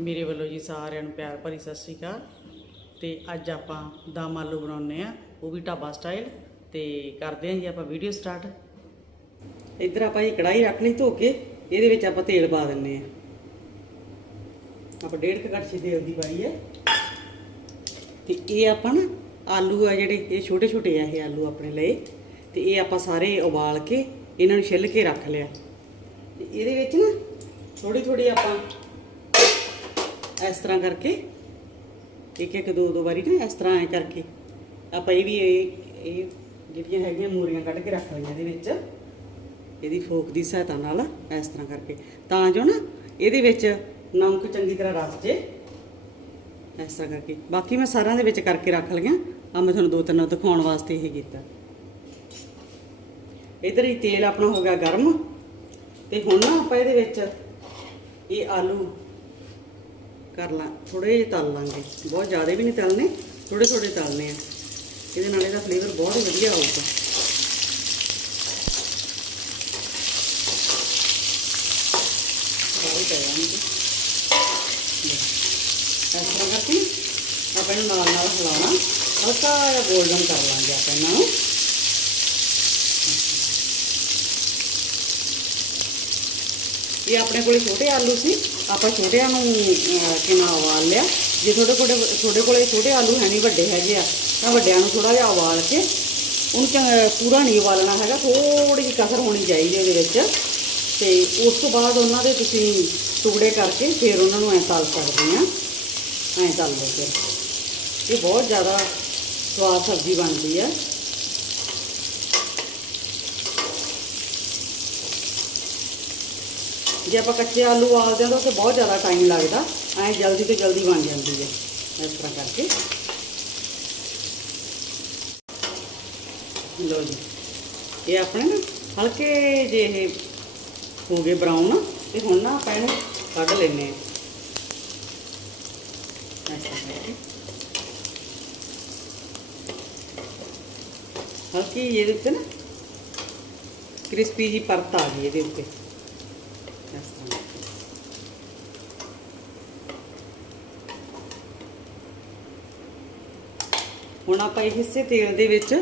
ਮੇਰੇ ਵੱਲੋਂ ਜੀ ਸਾਰਿਆਂ ਨੂੰ ਪਿਆਰ ਭਰੀ ਸਤਿ ਸ਼੍ਰੀ ਅਕਾਲ। ਤੇ ਅੱਜ ਆਪਾਂ ਦਮ ਆਲੂ ਬਣਾਉਣੇ ਆ ਉਹ ਵੀ ਢਾਬਾ ਸਟਾਈਲ ਤੇ ਕਰਦੇ ਆਂ ਜੀ ਆਪਾਂ ਵੀਡੀਓ ਸਟਾਰਟ ਇੱਧਰ ਆਪਾਂ ਜੀ ਕੜਾਈ ਰੱਖ ਲਈ ਧੋ ਕੇ, ਇਹਦੇ ਵਿੱਚ ਆਪਾਂ ਤੇਲ ਪਾ ਦਿੰਨੇ ਆ ਆਪਾਂ ਡੇਢ ਕੁ ਕੜਛੀ ਤੇਲ ਦੀ ਪਾਈ ਹੈ। ਤੇ ਇਹ ਆਪਾਂ ਨਾ ਆਲੂ ਆ ਜਿਹੜੇ, ਇਹ ਛੋਟੇ ਛੋਟੇ ਆ ਇਹ ਆਲੂ ਆਪਣੇ ਲਈ ਤੇ ਇਹ ਆਪਾਂ ਸਾਰੇ ਉਬਾਲ ਕੇ ਇਹਨਾਂ ਨੂੰ ਛਿੱਲ ਕੇ ਰੱਖ ਲਿਆ। ਤੇ ਇਹਦੇ ਵਿੱਚ ਨਾ ਥੋੜੀ ਥੋੜੀ ਆਪਾਂ ਇਸ ਤਰ੍ਹਾਂ ਕਰਕੇ, ਇੱਕ ਇੱਕ ਦੋ ਦੋ ਵਾਰੀ ਨਾ ਇਸ ਤਰ੍ਹਾਂ ਐ ਕਰਕੇ। ਆਪਾਂ ਇਹ ਵੀ ਇਹ ਇਹ ਜਿਹੜੀਆਂ ਹੈਗੀਆਂ ਮੂਰੀਆਂ ਕੱਢ ਕੇ ਰੱਖ ਲਈਆਂ ਇਹਦੇ ਵਿੱਚ। ਇਹਦੀ ਫੋਕ ਦੀ ਸਹਾਇਤਾ ਨਾਲ ਇਸ ਤਰ੍ਹਾਂ ਕਰਕੇ। ਤਾਂ ਜੋ ਨਾ ਇਹਦੇ ਵਿੱਚ ਨਮਕ ਚੰਗੀ ਤਰ੍ਹਾਂ ਰਸ ਜੇ। ਇਸ ਤਰ੍ਹਾਂ ਕਰਕੇ। ਬਾਕੀ ਮੈਂ ਸਾਰਿਆਂ ਦੇ ਵਿੱਚ ਕਰਕੇ ਰੱਖ ਲਈਆਂ। ਆ ਮੈਂ ਤੁਹਾਨੂੰ ਦੋ ਤਿੰਨ ਦਿਖਾਉਣ ਵਾਸਤੇ ਇਹ ਕੀਤਾ। ਇਧਰ ਹੀ ਤੇਲ ਆਪਣਾ ਹੋ ਗਿਆ ਗਰਮ। ਤੇ ਹੁਣ ਨਾ ਆਪਾਂ ਇਹਦੇ ਵਿੱਚ ਇਹ ਆਲੂ ਕਰ ਲਾਂ ਥੋੜੇ ਜਿਹੇ ਤਲ ਲਾਂਗੇ। ਬਹੁਤ ਜ਼ਿਆਦਾ ਵੀ ਨਹੀਂ ਤਲਨੇ ਥੋੜੇ ਥੋੜੇ ਤਲਨੇ ਆ। ਇਹਦੇ ਨਾਲ ਇਹਦਾ ਫਲੇਵਰ ਬਹੁਤ ਵਧੀਆ ਆਊਗਾ ਇਸ ਤਰ੍ਹਾਂ ਕਰਕੇ ਆਪਾਂ ਇਹਨੂੰ ਨਾਲ ਨਾਲ ਹਿਲਾਉਣਾ ਹਲਕਾ ਜਿਹਾ 골ਡਨ ਕਰ ਲਾਂਗੇ ਆਪਾਂ ਇਹਨਾਂ ਨੂੰ। ਇਹ ਆਪਣੇ ਕੋਲੇ ਛੋਟੇ ਆਲੂ ਸੀ। ਆਪਾਂ ਛੋਟਿਆਂ ਨੂੰ ਅਹ, ਕਿਵੇਂ ਉਬਾਲ ਲਿਆ? ਜੇ ਤੁਹਾਡੇ ਕੋਲੇ ਤੁਹਾਡੇ ਕੋਲੇ ਛੋਟੇ ਆਲੂ ਹੈ ਨਹੀਂ ਵੱਡੇ ਹੈਗੇ ਆ ਤਾਂ ਵੱਡਿਆਂ ਨੂੰ ਥੋੜਾ ਜਿਹਾ ਉਬਾਲ ਕੇ ਉਹਨੂੰ ਚੰਗਾ- ਪੂਰਾ ਨਹੀਂ ਉਬਾਲਣਾ ਹੈਗਾ ਥੋੜੀ ਜਿਹੀ ਕਸਰ ਹੋਣੀ ਚਾਹੀਦੀ ਉਹਦੇ ਵਿੱਚ। ਤੇ ਉਸ ਤੋਂ ਬਾਅਦ ਉਹਨਾਂ ਦੇ ਤੁਸੀਂ ਟੁਕੜੇ ਕਰਕੇ ਫਿਰ ਉਹਨਾਂ ਨੂੰ ਐਂ ਤਲ ਸਕਦੇ ਆ। ਐਂ ਤਲ ਲਓ ਫਿਰ। ਇਹ ਬਹੁਤ ਜ਼ਿਆਦਾ ਸਵਾਦ ਸਬਜ਼ੀ ਬਣਦੀ ਆ। ਜੇ ਆਪਾਂ ਕੱਚੇ ਆਲੂ ਉਬਾਲਦੇ ਹਾਂ ਤਾਂ ਉਹ ਬਹੁਤ ਜ਼ਿਆਦਾ ਟਾਈਮ ਲੱਗਦਾ, ਐ ਜਲਦੀ ਤੋਂ ਜਲਦੀ ਬਣ ਜਾਂਦੀ ਹੈ, ਇਸ ਤਰ੍ਹਾਂ ਕਰਕੇ। ਲੋ ਜੀ, ਇਹ ਆਪਣੇ ਨਾ ਹਲਕੇ ਜਿਹੇ ਇਹ ਹੋ ਗਏ ਬਰਾਊਨ ਤੇ ਹੁਣ ਨਾ ਆਪਾਂ ਇਹਨੂੰ ਕੱਢ ਲੈਨੇ ਆ ਇਸ ਤਰ੍ਹਾਂ ਕਰਕੇ। ਹਲਕੀ ਇਹਦੇ ਉੱਤੇ ਨਾ ਕ੍ਰਿਸਪੀ ਜੀ ਪਰਤ ਆ ਗਈ ਇਹਦੇ ਉੱਤੇ ਇਸ ਤਰ੍ਹਾਂ ਹੁਣ ਆਪਾਂ ਇਹ ਹਿੱਸੇ ਤੇਲ ਦੇ ਵਿੱਚ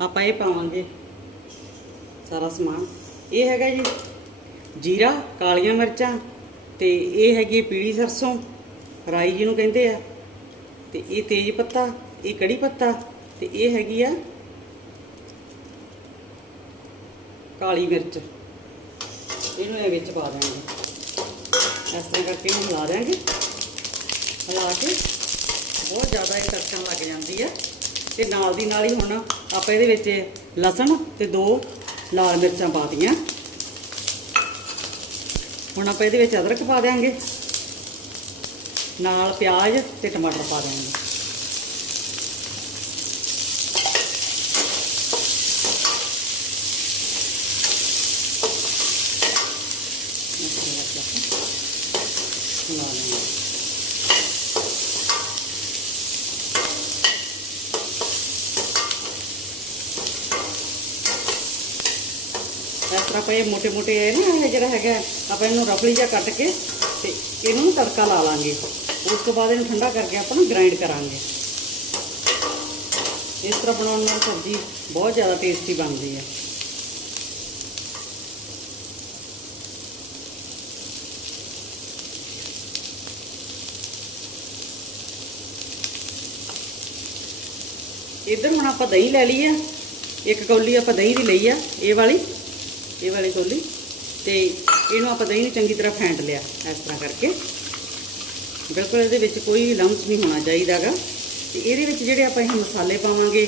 ਆਪਾਂ ਇਹ ਪਾਵਾਂਗੇ ਸਾਰਾ ਸਮਾਨ। ਇਹ ਹੈਗਾ ਜੀ ਜੀਰਾ, ਕਾਲੀਆਂ ਮਿਰਚਾਂ ਤੇ ਇਹ ਹੈਗੀ ਪੀਲੀ ਸਰਸੋਂ, ਰਾਈ ਜਿਹਨੂੰ ਕਹਿੰਦੇ ਆ। ਤੇ ਇਹ ਤੇਜ ਪੱਤਾ, ਇਹ ਕੜੀ ਪੱਤਾ ਤੇ ਇਹ ਹੈਗੀ ਆ ਕਾਲੀ ਮਿਰਚ। ਇਹਨੂੰ ਇਹ ਵਿੱਚ ਪਾ ਦਾਂਗੇ ਇਸ ਤਰ੍ਹਾਂ ਕਰਕੇ ਇਹਨੂੰ ਹਿਲਾ ਦਿਆਂਗੇ। ਹਿਲਾ ਕੇ ਬਹੁਤ ਜ਼ਿਆਦਾ ਇਹ ਤੜਕਣ ਲੱਗ ਜਾਂਦੀ ਹੈ ਤੇ ਨਾਲ ਦੀ ਨਾਲ ਹੀ ਹੁਣ ਆਪਾਂ ਇਹਦੇ ਵਿੱਚ ਲਸਣ ਤੇ ਦੋ ਲਾਲ ਮਿਰਚਾਂ ਪਾ ਦੀਆਂ ਹੁਣ ਆਪਾਂ ਇਹਦੇ ਵਿੱਚ ਅਦਰਕ ਪਾ ਦਿਆਂਗੇ। ਨਾਲ ਪਿਆਜ਼ ਤੇ ਟਮਾਟਰ ਪਾ ਦਿਆਂਗੇ ਇਸ ਤਰ੍ਹਾਂ ਕਰਕੇ ਆਪਾਂ ਹਿਲਾ ਲੈਂਗੇ ਆਪਾਂ ਇਹ ਮੋਟੇ ਮੋٹے ਮੋٹੇ ਨਾ ਜਿਹੜਾ ਹੈਗਾ, ਆਪਾਂ ਇਹਨੂੰ ਰਫਲੀ ਜਾਂ ਕੱਟ ਕੇ ਤੇ ਇਹਨੂੰ ਤੜਕਾ ਲਾ ਲਾਂਗੇ। ਉਸ ਤੋਂ ਬਾਅਦ ਇਹਨੂੰ ਠੰਡਾ ਕਰਕੇ ਆਪਾਂ ਨੂੰ ਗ੍ਰਾਈਂਡ ਕਰਾਂਗੇ। ਇਸ ਤਰ੍ਹਾਂ ਬਣਾਉਣ ਨਾਲ ਸਬਜ਼ੀ ਬਹੁਤ ਜ਼ਿਆਦਾ ਟੇਸਟੀ ਬਣਦੀ ਹੈ। ਇੱਧਰ ਹੁਣ ਆਪਾਂ ਦਹੀਂ ਲੈ ਲਈ ਆ। ਇੱਕ ਕੌਲੀ ਆਪਾਂ ਦਹੀਂ ਦੀ ਲਈ ਆ, ਇਹ ਵਾਲੀ। ਇਹ ਵਾਲੀ ਕੌਲੀ ਤੇ ਇਹਨੂੰ ਆਪਾਂ ਦਹੀਂ ਨੂੰ ਚੰਗੀ ਤਰ੍ਹਾਂ ਫੈਂਟ ਲਿਆ, ਇਸ ਤਰ੍ਹਾਂ ਕਰਕੇ। ਬਿਲਕੁਲ ਇਹਦੇ ਵਿੱਚ ਕੋਈ ਲੰਮਸ ਨਹੀਂ ਹੋਣਾ ਚਾਹੀਦਾਗਾ। ਤੇ ਇਹਦੇ ਵਿੱਚ ਜਿਹੜੇ ਆਪਾਂ ਇਹ ਮਸਾਲੇ ਪਾਵਾਂਗੇ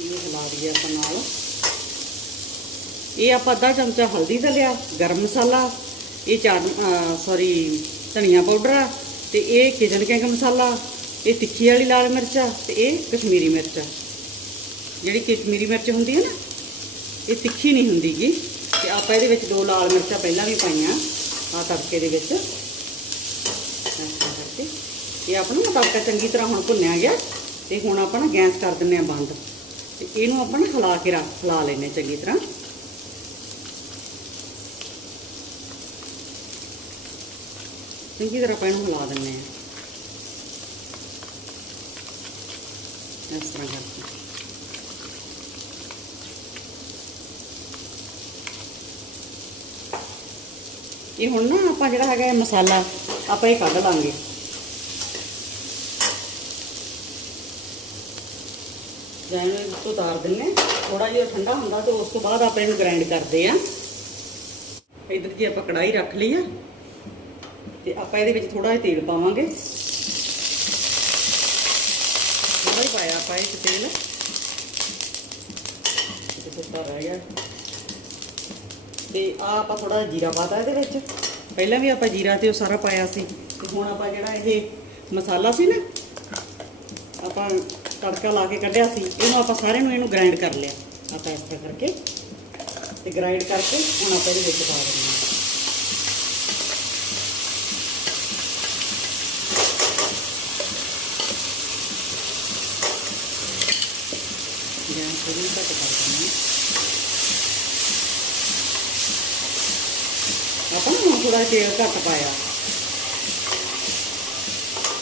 ਇਹ ਹਿਲਾ ਦਈਏ ਆਪਾਂ ਨਾਲ। ਇਹ ਆਪਾਂ ਅੱਧਾ ਚਮਚਾ ਹਲਦੀ ਦਾ ਲਿਆ, ਗਰਮ ਮਸਾਲਾ, ਇਹ ਚਾਟ ਸੌਰੀ ਧਨੀਆ ਪਾਊਡਰ ਆ, ਤੇ ਇਹ ਕਿਚਨ ਕਿੰਗ ਮਸਾਲਾ, ਇਹ ਤਿੱਖੀ ਵਾਲੀ ਲਾਲ ਮਿਰਚ ਆ, ਤੇ ਇਹ ਕਸ਼ਮੀਰੀ ਮਿਰਚ ਆ। ਜਿਹੜੀ ਕਸ਼ਮੀਰੀ ਮਿਰਚ ਹੁੰਦੀ ਹੈ ਨਾ, ਇਹ ਤਿੱਖੀ ਨਹੀਂ ਹੁੰਦੀਗੀ। ਤੇ ਆਪਾਂ ਇਹਦੇ ਵਿੱਚ ਦੋ ਲਾਲ ਮਿਰਚਾਂ ਪਹਿਲਾਂ ਵੀ ਪਾਈਆਂ ਆ ਤੜਕੇ ਦੇ ਵਿੱਚ। ਇਹ ਆਪਾਂ ਨੂੰ ਤੜਕਾ ਚੰਗੀ ਤਰ੍ਹਾਂ ਹੁਣ ਭੁੰਨਿਆ ਗਿਆ ਤੇ ਹੁਣ ਆਪਾਂ ਨਾ ਗੈਸ ਕਰ ਦਿੰਨੇ ਆ ਬੰਦ। ਤੇ ਇਹਨੂੰ ਆਪਾਂ ਨਾ ਹਿਲਾ ਕੇ ਰੱਖ, ਹਿਲਾ ਲੈਨੇ ਚੰਗੀ ਤਰ੍ਹਾਂ। ਚੰਗੀ ਤਰ੍ਹਾਂ ਆਪਾਂ ਇਹਨੂੰ ਹਿਲਾ ਦਿੰਨੇ ਆ ਇਹ ਹੁਣ ਨਾ ਆਪਾਂ ਜਿਹੜਾ ਹੈਗਾ ਮਸਾਲਾ, ਆਪਾਂ ਇਹ ਕੱਢ ਲਾਂਗੇ। ਜੈਨ ਤੋਂ ਉਤਾਰ ਦਿੰਨੇ ਥੋੜਾ ਜਿਹਾ ਠੰਡਾ ਹੁੰਦਾ ਤੇ ਉਸ ਤੋਂ ਬਾਅਦ ਆਪਾਂ ਇਹਨੂੰ ਗ੍ਰਾਈਂਡ ਕਰਦੇ ਆ। ਇਧਰ ਜੀ ਆਪਾਂ ਕੜਾਈ ਰੱਖ ਲਈ ਆ। ਤੇ ਆਪਾਂ ਇਹਦੇ ਵਿੱਚ ਥੋੜਾ ਜਿਹਾ ਤੇਲ ਪਾਵਾਂਗੇ। ਥੋੜਾ ਹੀ ਪਾਇਆ ਆਪਾਂ ਇਹ 'ਚ ਤੇਲ। ਤੇ ਸੁੱਤਾ ਰਹਿ ਗਿਆ। ਤੇ ਆ ਆਪਾਂ ਥੋੜਾ ਜਿਹਾ ਜੀਰਾ ਪਾਤਾ ਇਹਦੇ ਵਿੱਚ। ਪਹਿਲਾਂ ਵੀ ਆਪਾਂ ਜੀਰਾ ਤੇ ਉਹ ਸਾਰਾ ਪਾਇਆ ਸੀ। ਤੇ ਹੁਣ ਆਪਾਂ ਜਿਹੜਾ ਇਹ ਮਸਾਲਾ ਸੀ ਨਾ, ਆਪਾਂ ਤੜਕਾ ਲਾ ਕੇ ਕੱਢਿਆ ਸੀ, ਇਹਨੂੰ ਆਪਾਂ ਸਾਰੇ ਨੂੰ ਇਹਨੂੰ ਗ੍ਰਾਈਂਡ ਕਰ ਲਿਆ। ਆਪਾਂ ਇਸ ਤਰ੍ਹਾਂ ਕਰਕੇ ਤੇ ਗ੍ਰਾਈਂਡ ਕਰਕੇ ਹੁਣ ਆਪਾਂ ਇਹਦੇ ਵਿੱਚ ਪਾ ਦਿੰਦੇ ਹਾਂ। ਗੈਸ ਥੋੜੀ ਘੱਟ ਕਰ ਦਿੰਦੇ ਹਾਂ। ਆਪਾਂ ਹੁਣ ਥੋੜਾ ਤੇਲ ਘੱਟ ਪਾਇਆ।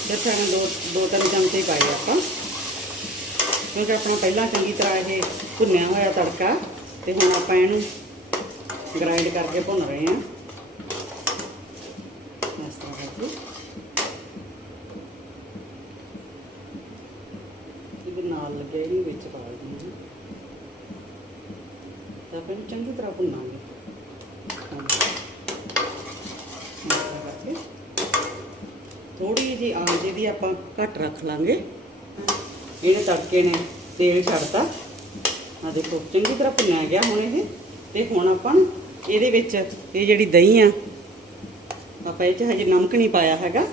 ਤੇ ਦੋ ਦੋ ਤਿੰਨ ਚਮਚੇ ਪਾਏ ਆਪਾਂ। ਕਿਉਂਕਿ ਆਪਣਾ ਪਹਿਲਾਂ ਚੰਗੀ ਤਰ੍ਹਾਂ ਇਹ ਭੁੰਨਿਆ ਹੋਇਆ ਤੜਕਾ, ਤੇ ਹੁਣ ਆਪਾਂ ਇਹਨੂੰ ਗ੍ਰਾਈਂਡ ਕਰਕੇ ਭੁੰਨ ਰਹੇ ਹਾਂ। ਇਸ ਤਰ੍ਹਾਂ ਕਰਕੇ। ਇਹਦੇ ਨਾਲ ਲੱਗਿਆ ਇਹਨੂੰ ਵਿੱਚ ਪਾ ਦਿੰਦੇ ਹਾਂ। ਤਾਂ ਆਪਾਂ ਇਹਨੂੰ ਚੰਗੀ ਤਰ੍ਹਾਂ ਭੁੰਨਾਂਗੇ। ਥੋੜੀ ਜਿਹੀ ਆਂਚ ਇਹਦੀ ਆਪਾਂ ਘੱਟ ਰੱਖ ਲਾਂਗੇ। ਇਹਨੇ ਤੜਕੇ ਨੇ ਤੇਲ ਛੱਡਤਾ। ਆ ਦੇਖੋ, ਚੰਗੀ ਤਰ੍ਹਾਂ ਭੁੰਨਿਆ ਗਿਆ ਹੁਣ ਇਹ। ਤੇ ਹੁਣ ਆਪਾਂ ਨੂੰ ਇਹਦੇ ਵਿੱਚ ਇਹ ਜਿਹੜੀ ਦਹੀਂ ਆ, ਆਪਾਂ ਇਹ ਚ ਹਜੇ ਨਮਕ ਨਹੀਂ ਪਾਇਆ ਹੈਗਾ।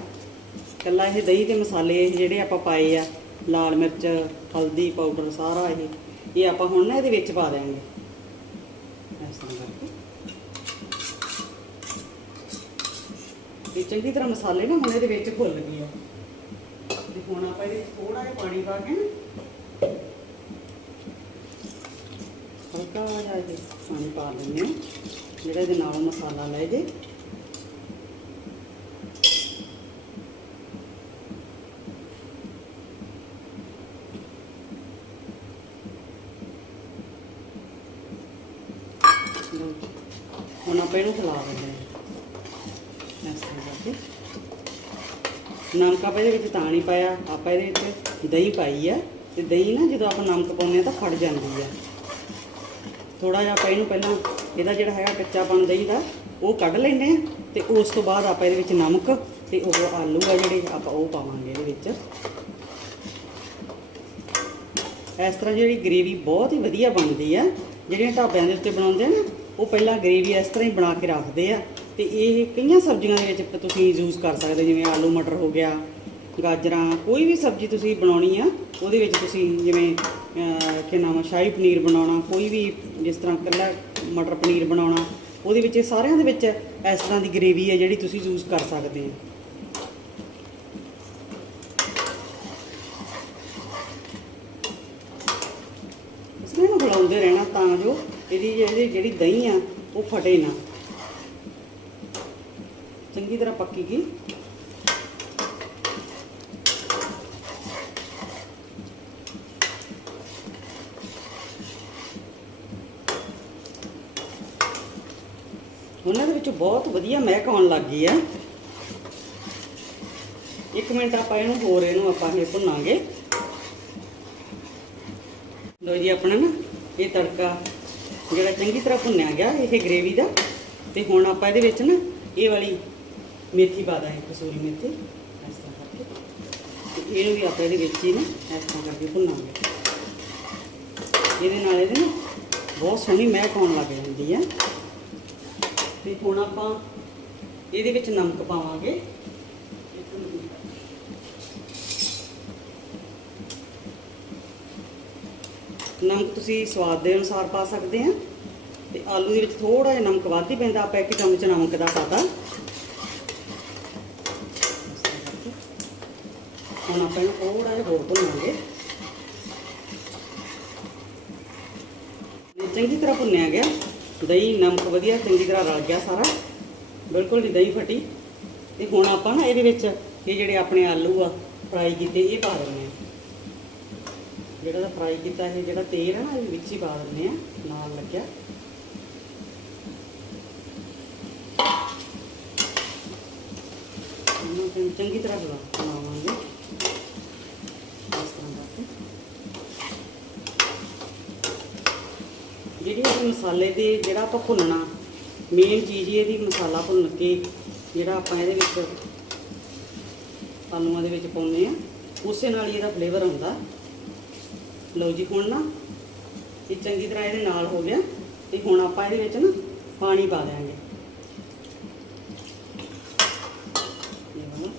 ਕੱਲਾ ਇਹ ਦਹੀਂ ਤੇ ਮਸਾਲੇ ਇਹ ਜਿਹੜੇ ਆਪਾਂ ਪਾਏ ਆ, ਲਾਲ ਮਿਰਚ, ਹਲਦੀ ਪਾਊਡਰ ਸਾਰਾ ਇਹ ਇਹ ਆਪਾਂ ਹੁਣ ਨਾ ਇਹਦੇ ਵਿੱਚ ਪਾ ਦਿਆਂਗੇ ਇਸ ਤਰ੍ਹਾਂ ਕਰਕੇ ਇਹ ਚੰਗੀ ਤਰ੍ਹਾਂ ਮਸਾਲੇ ਨਾ ਹੁਣ ਇਹਦੇ ਵਿੱਚ ਘੁਲ ਗਏ ਆ। ਤੇ ਹੁਣ ਆਪਾਂ ਇਹਦੇ ਥੋੜਾ ਜਿਹਾ ਪਾਣੀ ਪਾ ਕੇ ਨਾ ਹਲਕਾ ਜਿਹਾ ਇਹ ਪਾਣੀ ਪਾ ਦਿੰਦੇ ਹਾਂ। ਜਿਹੜਾ ਇਹਦੇ ਨਾਲ ਮਸਾਲਾ ਲੈ ਜੇ ਲਓ ਜੀ। ਹੁਣ ਆਪਾਂ ਇਹਨੂੰ ਖਿਲਾ ਦਿੰਦੇ ਹਾਂ ਇਸ ਤਰ੍ਹਾਂ ਕਰਕੇ ਨਮਕ ਆਪਾਂ ਇਹਦੇ ਵਿੱਚ ਤਾਂ ਨਹੀਂ ਪਾਇਆ, ਆਪਾਂ ਇਹਦੇ ਵਿੱਚ ਦਹੀਂ ਪਾਈ ਆ ਤੇ ਦਹੀਂ ਨਾ ਜਦੋਂ ਆਪਾਂ ਨਮਕ ਪਾਉਂਦੇ ਆ ਤਾਂ ਫੜ ਜਾਂਦੀ ਆ। ਥੋੜਾ ਜਿਹਾ ਆਪਾਂ ਇਹਨੂੰ ਪਹਿਲਾਂ ਇਹਦਾ ਜਿਹੜਾ ਹੈਗਾ ਕੱਚਾਪਨ ਦਹੀਂ ਦਾ, ਉਹ ਕੱਢ ਲੈਂਦੇ ਆ ਤੇ ਉਸ ਤੋਂ ਬਾਅਦ ਆਪਾਂ ਇਹਦੇ ਵਿੱਚ ਨਮਕ ਤੇ ਉਹ ਆਲੂ ਆ ਜਿਹੜੇ ਆਪਾਂ ਉਹ ਪਾਵਾਂਗੇ ਇਹਦੇ ਵਿੱਚ। ਇਸ ਤਰ੍ਹਾਂ ਜਿਹੜੀ ਗ੍ਰੇਵੀ ਬਹੁਤ ਹੀ ਵਧੀਆ ਬਣਦੀ ਆ, ਜਿਹੜੀਆਂ ਢਾਬਿਆਂ ਦੇ ਉੱਤੇ ਬਣਾਉਂਦੇ ਆ ਨਾ, ਉਹ ਪਹਿਲਾਂ ਗ੍ਰੇਵੀ ਇਸ ਤਰ੍ਹਾਂ ਹੀ ਬਣਾ ਕੇ ਰੱਖਦੇ ਆ। ਤੇ ਇਹ ਕਈਆਂ ਸਬਜ਼ੀਆਂ ਦੇ ਵਿੱਚ ਤੁਸੀਂ ਯੂਜ਼ ਕਰ ਸਕਦੇ ਜਿਵੇਂ ਆਲੂ ਮਟਰ ਹੋ ਗਿਆ, ਗਾਜਰਾਂ, ਕੋਈ ਵੀ ਸਬਜ਼ੀ ਤੁਸੀਂ ਬਣਾਉਣੀ ਆ, ਉਹਦੇ ਵਿੱਚ ਤੁਸੀਂ ਜਿਵੇਂ ਕਿ ਨਾਮ ਸ਼ਾਹੀ ਪਨੀਰ ਬਣਾਉਣਾ, ਕੋਈ ਵੀ ਜਿਸ ਤਰ੍ਹਾਂ ਕੱਲਾ ਮਟਰ ਪਨੀਰ ਬਣਾਉਣਾ, ਉਹਦੇ ਵਿੱਚ ਇਹ ਸਾਰਿਆਂ ਦੇ ਵਿੱਚ ਇਸ ਤਰ੍ਹਾਂ ਦੀ ਗ੍ਰੇਵੀ ਹੈ ਜਿਹੜੀ ਤੁਸੀਂ ਯੂਜ਼ ਕਰ ਸਕਦੇ ਆ ਇਸ ਨੂੰ ਹਿਲਾਉਂਦੇ ਰਹਿਣਾ ਤਾਂ ਜੋ ਇਹਦੀ ਜਿਹੜੀ ਜਿਹੜੀ ਦਹੀਂ ਆ, ਉਹ ਫਟੇ ਨਾ। ਚੰਗੀ ਤਰ੍ਹਾਂ ਪੱਕੀ ਗਈ। ਉਹਨਾਂ ਦੇ ਵਿੱਚ ਬਹੁਤ ਵਧੀਆ ਮਹਿਕ ਆਉਣ ਲੱਗ ਗਈ ਹੈ ਇੱਕ ਮਿੰਟ ਆਪਾਂ ਇਹਨੂੰ ਹੋਰ ਇਹਨੂੰ ਆਪਾਂ ਇਹ ਭੁੰਨਾਂਗੇ। ਲੋ ਜੀ ਆਪਣਾ ਨਾ ਇਹ ਤੜਕਾ ਜਿਹੜਾ ਚੰਗੀ ਤਰ੍ਹਾਂ ਭੁੰਨਿਆ ਗਿਆ, ਇਹ ਗ੍ਰੇਵੀ ਦਾ। ਤੇ ਹੁਣ ਆਪਾਂ ਇਹਦੇ ਵਿੱਚ ਨਾ ਇਹ ਵਾਲੀ ਮੇਥੀ ਪਾ ਦਾਂਗੇ ਕਸੂਰੀ ਮੇਥੀ। ਇਸ ਤਰ੍ਹਾਂ ਕਰਕੇ। ਤੇ ਇਹਨੂੰ ਵੀ ਆਪਾਂ ਇਹਦੇ ਵਿੱਚ ਹੀ ਨਾ ਇਸ ਤਰ੍ਹਾਂ ਕਰਕੇ ਭੁੰਨਾਂਗੇ। ਇਹਦੇ ਨਾਲ ਇਹਦੇ ਨਾ ਬਹੁਤ ਸੋਹਣੀ ਮਹਿਕ ਆਉਣ ਲੱਗ ਜਾਂਦੀ ਹੈ। ਤੇ ਹੁਣ ਆਪਾਂ ਇਹਦੇ ਵਿੱਚ ਨਮਕ ਪਾਵਾਂਗੇ। ਨਮਕ ਤੁਸੀਂ ਸਵਾਦ ਦੇ ਅਨੁਸਾਰ ਪਾ ਸਕਦੇ ਆ। ਤੇ ਆਲੂ ਦੇ ਵਿੱਚ ਥੋੜਾ ਜਿਹਾ ਨਮਕ ਵੱਧ ਹੀ ਪੈਂਦਾ, ਆਪਾਂ ਇੱਕ ਚਮਚ ਨਮਕ ਦਾ ਪਾਤਾ। ਹੁਣ ਆਪਾਂ ਇਹਨੂੰ ਥੋੜਾ ਜਿਹਾ ਹੋਰ ਭੁੰਨਾਂਗੇ। ਚੰਗੀ ਤਰ੍ਹਾਂ ਭੁੰਨਿਆ ਗਿਆ। ਦਹੀਂ, ਨਮਕ ਵਧੀਆ, ਚੰਗੀ ਤਰ੍ਹਾਂ ਰਲ ਗਿਆ ਸਾਰਾ। ਬਿਲਕੁਲ ਨਹੀਂ ਦਹੀਂ ਫਟੀ। ਤੇ ਹੁਣ ਆਪਾਂ ਨਾ ਇਹਦੇ ਵਿੱਚ ਇਹ ਜਿਹੜੇ ਆਪਣੇ ਆਲੂ ਆ, ਫਰਾਈ ਕੀਤੇ, ਇਹ ਪਾ ਦਿੰਦੇ ਆ ਜਿਹੜਾ ਦਾ ਫਰਾਈ ਕੀਤਾ, ਇਹ ਜਿਹੜਾ ਤੇਲ ਹੈ ਨਾ, ਇਹ ਵਿੱਚ ਹੀ ਪਾ ਦਿੰਦੇ ਆ ਨਾਲ ਲੱਗਿਆ। ਚੰਗੀ ਤਰ੍ਹਾਂ ਬਣਾਵਾਂਗੇ ਜਿਹੜੀ ਅਸੀਂ ਮਸਾਲੇ ਦੇ ਜਿਹੜਾ ਆਪਾਂ ਭੁੰਨਣਾ ਮੇਨ ਚੀਜ਼ ਹੀ ਇਹਦੀ ਮਸਾਲਾ ਭੁੰਨ ਕੇ ਜਿਹੜਾ ਆਪਾਂ ਇਹਦੇ ਵਿੱਚ ਆਲੂਆਂ ਦੇ ਵਿੱਚ ਪਾਉਂਦੇ ਆ ਉਸੇ ਨਾਲ ਹੀ ਇਹਦਾ ਫਲੇਵਰ ਆਉਂਦਾ। ਲਓ ਜੀ ਹੁਣ ਨਾ, ਇਹ ਚੰਗੀ ਤਰ੍ਹਾਂ ਇਹਦੇ ਨਾਲ ਹੋ ਗਿਆ। ਤੇ ਹੁਣ ਆਪਾਂ ਇਹਦੇ ਵਿੱਚ ਨਾ ਪਾਣੀ ਪਾ ਦਿਆਂਗੇ ਇਹ ਵਾਲਾ।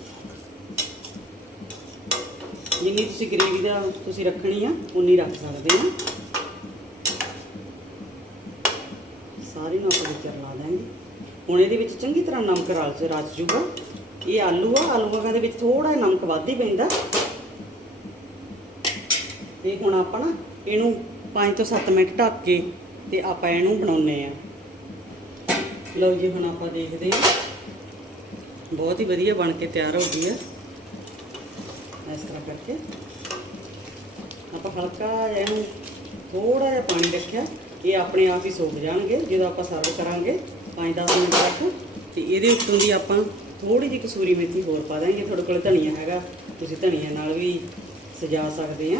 ਜਿੰਨੀ ਤੁਸੀਂ ਗ੍ਰੇਵੀ ਦਾ ਤੁਸੀਂ ਰੱਖਣੀ ਆ, ਉਨੀ ਰੱਖ ਸਕਦੇ ਆ। ਸਾਰੀ ਨੂੰ ਆਪਾਂ ਵਿੱਚ ਰਲਾ ਦਾਂਗੇ ਹੁਣ ਇਹਦੇ ਵਿੱਚ ਚੰਗੀ ਤਰ੍ਹਾਂ ਨਮਕ ਰਲ ਚ ਰਚ ਜੂਗਾ। ਇਹ ਆਲੂ ਆ ਆਲੂਆਂ ਦੇ ਵਿੱਚ ਥੋੜਾ ਜਿਹਾ ਨਮਕ ਵੱਧ ਹੀ ਪੈਂਦਾ। ਤੇ ਹੁਣ ਆਪਾਂ ਨਾ ਇਹਨੂੰ 5 ਤੋਂ 7 ਮਿੰਟ ਢੱਕ ਕੇ ਤੇ ਆਪਾਂ ਇਹਨੂੰ ਬਣਾਉਨੇ ਆ। ਲਓ ਜੀ, ਹੁਣ ਆਪਾਂ ਦੇਖਦੇ ਆ। ਬਹੁਤ ਹੀ ਵਧੀਆ ਬਣ ਕੇ ਤਿਆਰ ਹੋ ਗਈ ਆ। ਇਸ ਤਰ੍ਹਾਂ ਕਰਕੇ। ਆਪਾਂ ਹਲਕਾ ਜਿਹਾ ਇਹਨੂੰ ਥੋੜਾ ਜਿਹਾ ਪਾਣੀ ਰੱਖਿਆ। ਇਹ ਆਪਣੇ ਆਪ ਹੀ ਸੁੱਕ ਜਾਣਗੇ। ਜਦੋਂ ਆਪਾਂ ਸਰਵ ਕਰਾਂਗੇ 5-10 ਮਿੰਟ ਤੱਕ, ਤੇ ਇਹਦੇ ਉੱਤੋਂ ਦੀ ਆਪਾਂ ਥੋੜੀ ਜਿਹੀ ਕਸੂਰੀ ਮੇਥੀ ਹੋਰ ਪਾ ਦਾਂਗੇ। ਤੁਹਾਡੇ ਕੋਲ ਧਨੀਆ ਹੈਗਾ, ਤੁਸੀਂ ਧਨੀਆ ਨਾਲ ਵੀ ਸਜਾ ਸਕਦੇ ਆ।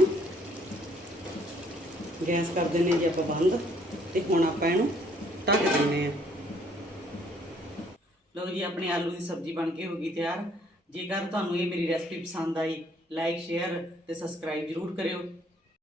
ਗੈਸ ਕਰ ਦਿੰਨੇ ਜੀ ਆਪਾਂ ਬੰਦ, ਤੇ ਹੁਣ ਆਪਾਂ ਇਹਨੂੰ ਢੱਕ ਦਿੰਨੇ ਆ ਲਓ ਜੀ, ਆਪਣੇ ਆਲੂ ਦੀ ਸਬਜ਼ੀ ਬਣ ਕੇ ਹੋ ਗਈ ਤਿਆਰ। ਜੇਕਰ ਤੁਹਾਨੂੰ ਇਹ ਮੇਰੀ ਰੈਸਪੀ ਪਸੰਦ ਆਈ ਲਾਈਕ ਸ਼ੇਅਰ ਤੇ ਸਬਸਕ੍ਰਾਈਬ ਜਰੂਰ ਕਰਿਓ।